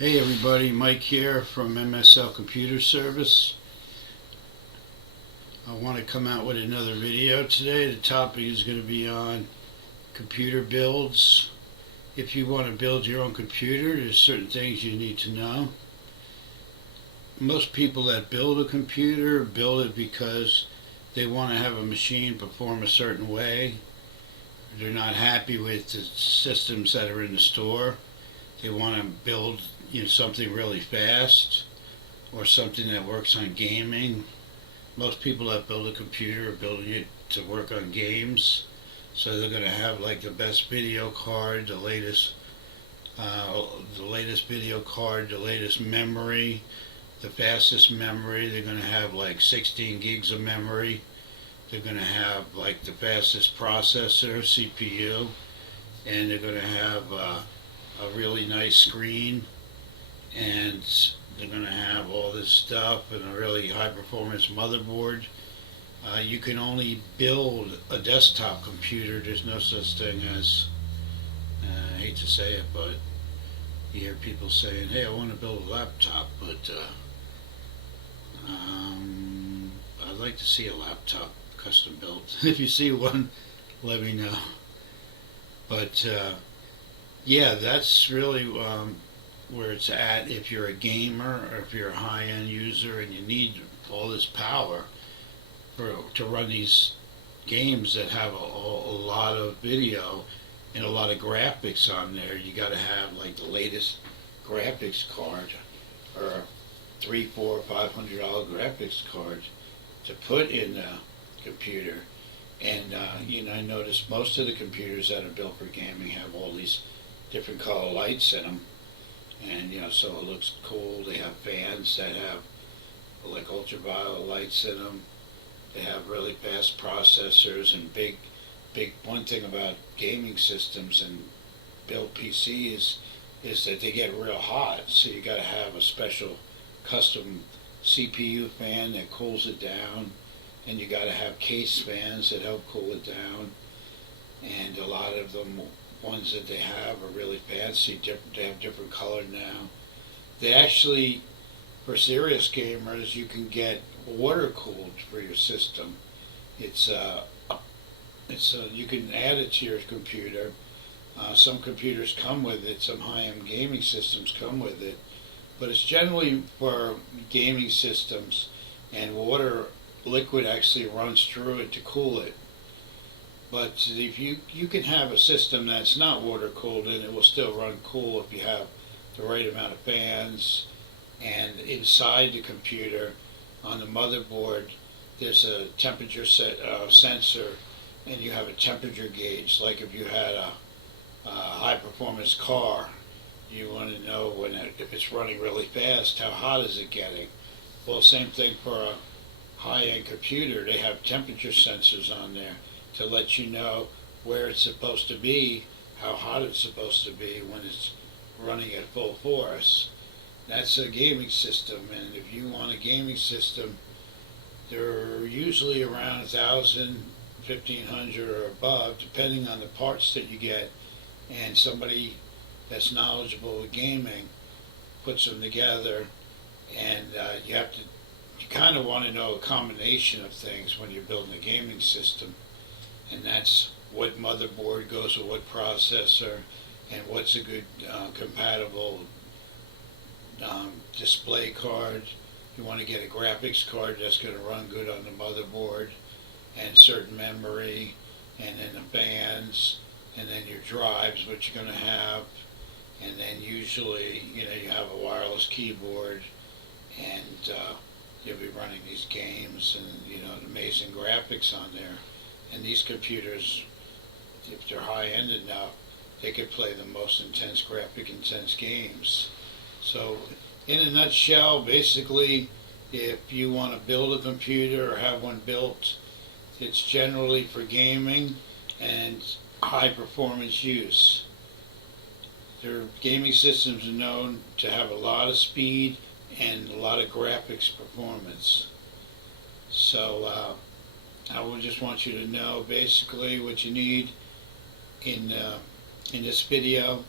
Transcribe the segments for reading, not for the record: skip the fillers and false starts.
Hey everybody, Mike here from MSL Computer Service. I want to come out with another video today. The topic is going to be on computer builds. If you want to build your own computer, there's certain things you need to know. Most people that build a computer build it because they want to have a machine perform a certain way. They're not happy with the systems that are in the store. They want to build something really fast or something that works on gaming. Most people that build a computer are building it to work on games, so they're going to have like the best video card, the latest video card, the latest memory, the fastest memory. They're going to have like 16 gigs of memory. They're going to have like the fastest processor, CPU, and they're going to have a really nice screen, and they're going to have all this stuff and a really high performance motherboard. You can only build a desktop computer. There's no such thing as, I hate to say it, but you hear people saying, hey, I want to build a laptop, but I'd like to see a laptop custom built. If you see one, let me know. But yeah, that's really where it's at. If you're a gamer or if you're a high-end user and you need all this power to run these games that have a lot of video and a lot of graphics on there, you got to have like the latest graphics card, or $300, $400, $500 graphics card to put in the computer. And I noticed most of the computers that are built for gaming have all these different color lights in them, and so it looks cool. They have fans that have like ultraviolet lights in them. They have really fast processors and big. One thing about gaming systems and built PCs is that they get real hot, so you got to have a special custom CPU fan that cools it down, and you got to have case fans that help cool it down. And a lot of them, ones that they have, are really fancy. They have different color now. They actually, for serious gamers, you can get water cooled for your system. You can add it to your computer. Some computers come with it. Some high-end gaming systems come with it, but it's generally for gaming systems, and liquid actually runs through it to cool it. But if you can have a system that's not water cooled, and it will still run cool if you have the right amount of fans. And inside the computer, on the motherboard, there's a temperature sensor, and you have a temperature gauge. Like if you had a high performance car, you want to know if it's running really fast, how hot is it getting? Well, same thing for a high-end computer. They have temperature sensors on there to let you know where it's supposed to be, how hot it's supposed to be when it's running at full force. That's a gaming system, and if you want a gaming system, they're usually around 1,000, 1,500 or above, depending on the parts that you get, and somebody that's knowledgeable with gaming puts them together. And you kind of want to know a combination of things when you're building a gaming system, and that's what motherboard goes with what processor, and what's a good compatible display card. You want to get a graphics card that's going to run good on the motherboard, and certain memory, and then the fans, and then your drives, what you're going to have, and then usually you have a wireless keyboard, and you'll be running these games and amazing graphics on there. And these computers, if they're high-end enough, they could play the most intense games. So in a nutshell, basically, if you want to build a computer or have one built, it's generally for gaming and high performance use. Their gaming systems are known to have a lot of speed and a lot of graphics performance. So I would just want you to know basically what you need in this video.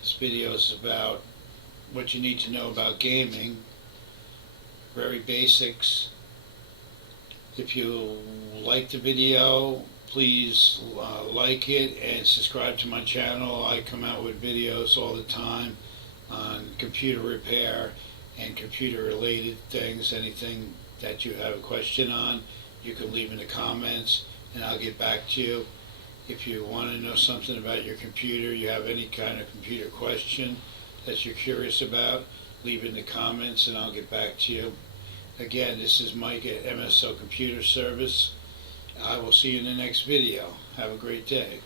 This video is about what you need to know about gaming, very basics. If you like the video, please like it and subscribe to my channel. I come out with videos all the time on computer repair and computer related things. Anything that you have a question on, you can leave in the comments and I'll get back to you. If you want to know something about your computer, you have any kind of computer question that you're curious about, leave in the comments and I'll get back to you. Again, this is Mike at MSL Computer Service. I will see you in the next video. Have a great day.